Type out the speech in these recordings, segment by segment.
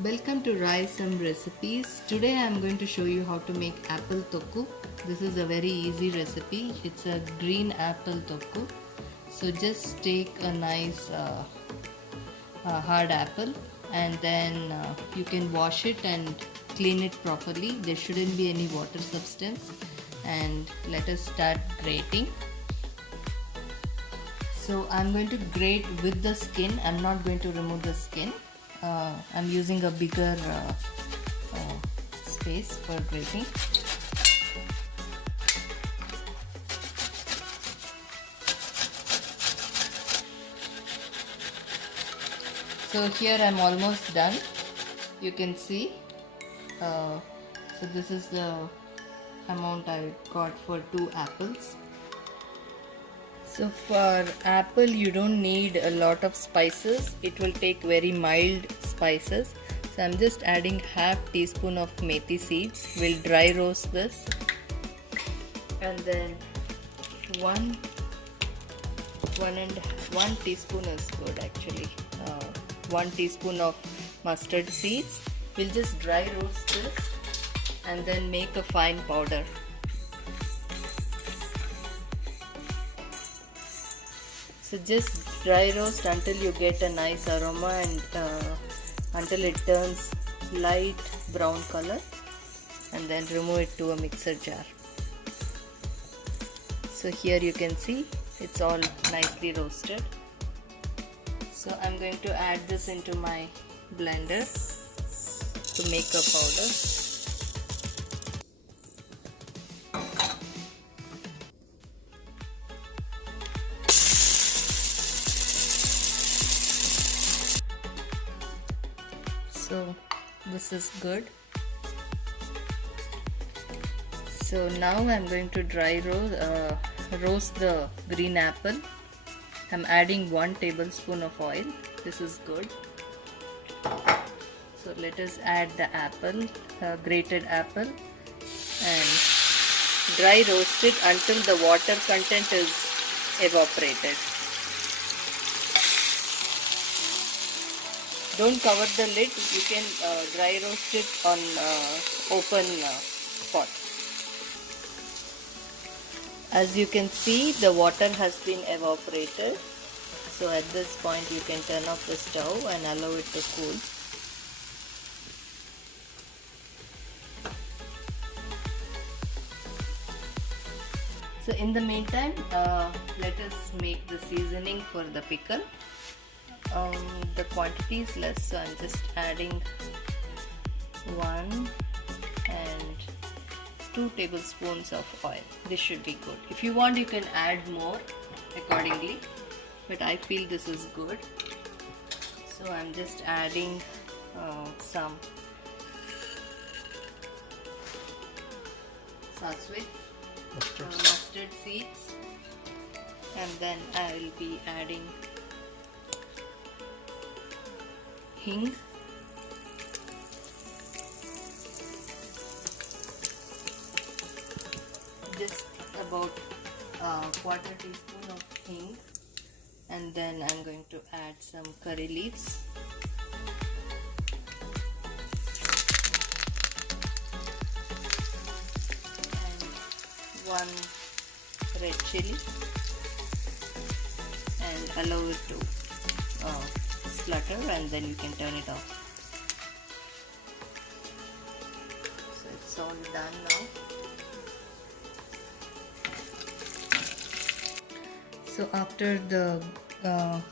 Welcome to Some Recipes. Today I am going to show you how to make apple thokku. This is a very easy recipe. It's a green apple thokku. So just take a nice hard apple and then you can wash it and clean it properly. There shouldn't be any water substance. And let us start grating. So I'm going to grate with the skin. I'm not going to remove the skin. I'm using a bigger space for grating. So here I'm almost done. You can see. So this is the amount I got for 2 apples. So for apple you don't need a lot of spices. It will take very mild spices. So I'm just adding half teaspoon of methi seeds. We'll dry roast this. And then one teaspoon is good actually. 1 teaspoon of mustard seeds. We'll just dry roast this and then make a fine powder. So just dry roast until you get a nice aroma and until it turns light brown color, and then remove it to a mixer jar. So here you can see it's all nicely roasted. So I'm going to add this into my blender to make a powder. So this is good. So now I'm going to dry roast the green apple. I'm adding 1 tablespoon of oil. This is good. So let us add the apple, grated apple, and dry roast it until the water content is evaporated. Don't cover the lid, you can dry roast it on open pot. As you can see, the water has been evaporated. So at this point you can turn off the stove and allow it to cool. So in the meantime, let us make the seasoning for the pickle. The quantity is less, so I'm just adding 1 and 2 tablespoons of oil. This should be good. If you want, you can add more accordingly, but I feel this is good. So I'm just adding some mustard seeds, and then I will be adding Hing, just about quarter teaspoon of Hing, and then I'm going to add some curry leaves, and 1 red chilli, and allow it to splutter, and then you can turn it off. So it's all done now. So after the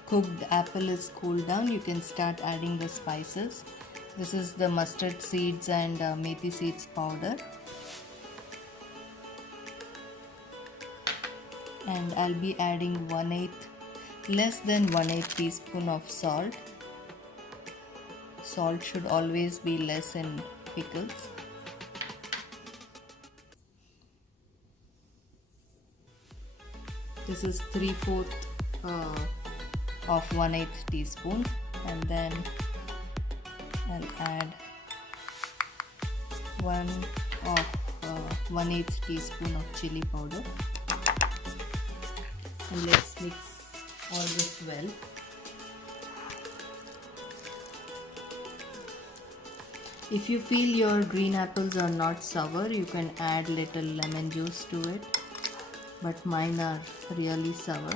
cooked apple is cooled down, you can start adding the spices. This is the mustard seeds and methi seeds powder, and I'll be adding less than 1/8 teaspoon of salt. Salt should always be less in pickles. This is 3/4 of 1/8 teaspoon, and then I'll add 1/8 teaspoon of chilli powder, and let's mix all this well. If you feel your green apples are not sour, you can add little lemon juice to it, but mine are really sour.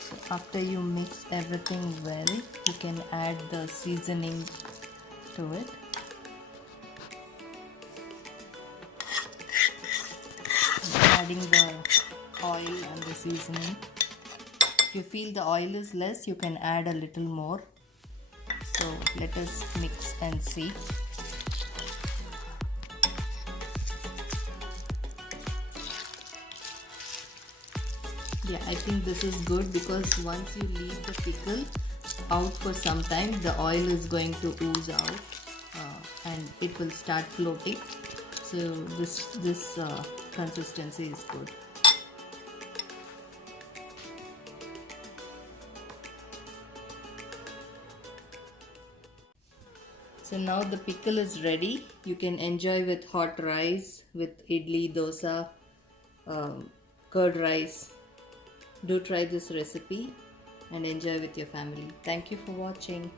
So after you mix everything well, you can add the seasoning to it. Adding the oil and the seasoning. If you feel the oil is less, you can add a little more. So let us mix and see. Yeah, I think this is good because once you leave the pickle out for some time, the oil is going to ooze out and it will start floating. So this consistency is good. So now the pickle is ready. You can enjoy with hot rice, with idli, dosa, curd rice. Do try this recipe and enjoy with your family. Thank you for watching.